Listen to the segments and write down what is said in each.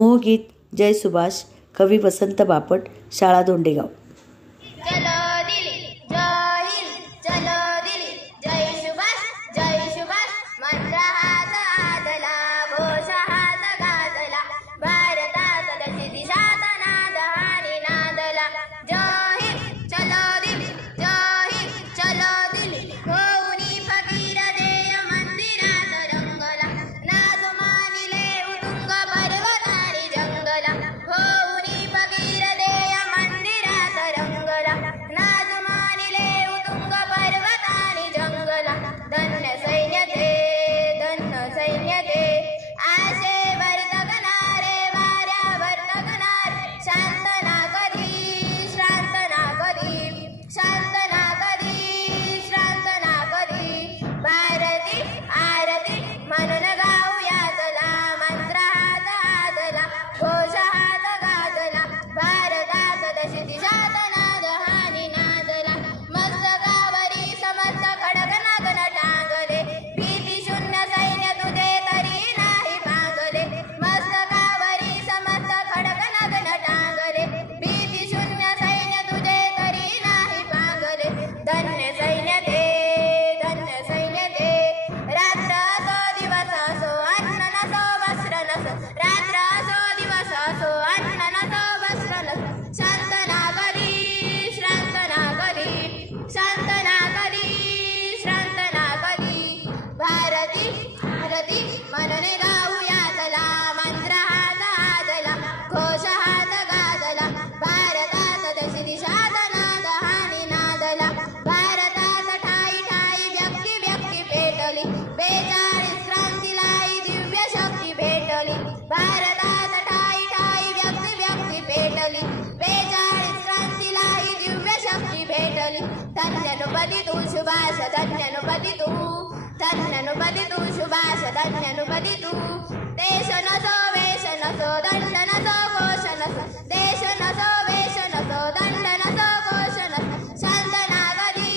मोहगीत जय सुभाष, कवी वसंत बापट, शाळा दोंडेगाव। चलो दिल्ली जय हिंद, चलो दिल्ली जय सुभाष, जय सुभाष मंत्र हात आदला, घोष हात गाजला, भारतात दशी दिशात नाद आणि नादला। जय हिंद चलो दिल्ली, जय हिंद चलो दिल्ली, होऊनी फकीर देय मंदिरात रंगला, नाद मानिले उदुंग पर्वत आणि जंगला, होऊनी फकीर देय मंदिरात रंगला, नाद मानिले उदुंग पर्वत आणि जंगला। धन्य सैन्य ते आशेवर जगणारे, वाऱ्यावर जगणारे, शांत ना कधी, श्रांत ना कधी, शांत ना कधी, श्रांत ना कधी। भारती आरती म्हणून गाऊया चला, मंत्र हात आदला, घोष हात गाजला, भारतात दशी दिशात नाद आणि नादला। मस्तकावरी समस्त खडक नागन टांगले, भीती शून्य सैन्य तुझे तरी नाही मागले, मस्तकावरी समस्त खडक नागन टांगले, भीती शून्य सैन्य तुझे तरी नाही मागले। धन्य सैन्य ते, धन्य सैन्य ते, रात्र असो दिवस असो, अन्न नसो वस्त्र नसो, रात्र असो दिवस असो, अन्न नसो वस्त्र नसो, शांत ना कधी, श्रांत ना कधी, शांत ना कधी, श्रांत ना कधी। भारती भारती म्हणून गाऊया चला, मंत्र हात आदला, घोष हात गाजला, भारतात दशी दिशात नाद आणि नादला, भारतात ठाई ठाई व्यक्ती व्यक्ती पेटली, 42 क्रांतीला दिव्य शक्ती भेटली, भारतात ठाई ठाई व्यक्ती व्यक्ती पेटली, 42 क्रांतीला दिव्य शक्ती भेटली। धन्यनुपदी तू सुभाष, धन्यनुपदी तू, धन्यनुपदी तू सुभाष, धन्यनुपदी तू। देश नसो वेश नसो, दंड नसो घोष नसो, देश नसो वेश नसो, दंड नसो घोष नसो, शांत ना कधी,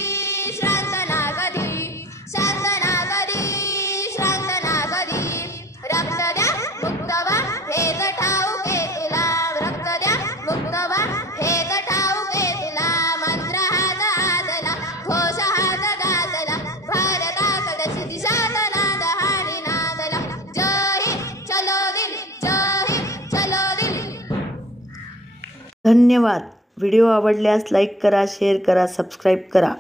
श्रांत ना कधी, शांत ना कधी, श्रांत ना कधी। रक्त द्या मुक्त व्हा हेच ठाऊके तुला, रक्त द्या मुक्त व्हा हेच ठाऊके तुला, मंत्र हात आदला, घोष हात गाजला, भारतात दशी दिशात नाद आणि नादला। जय हिंद चलो दिल्ली, जय हिंद चलो दिल्ली। धन्यवाद। व्हिडिओ आवडल्यास लाईक करा, शेअर करा, सबस्क्राईब करा।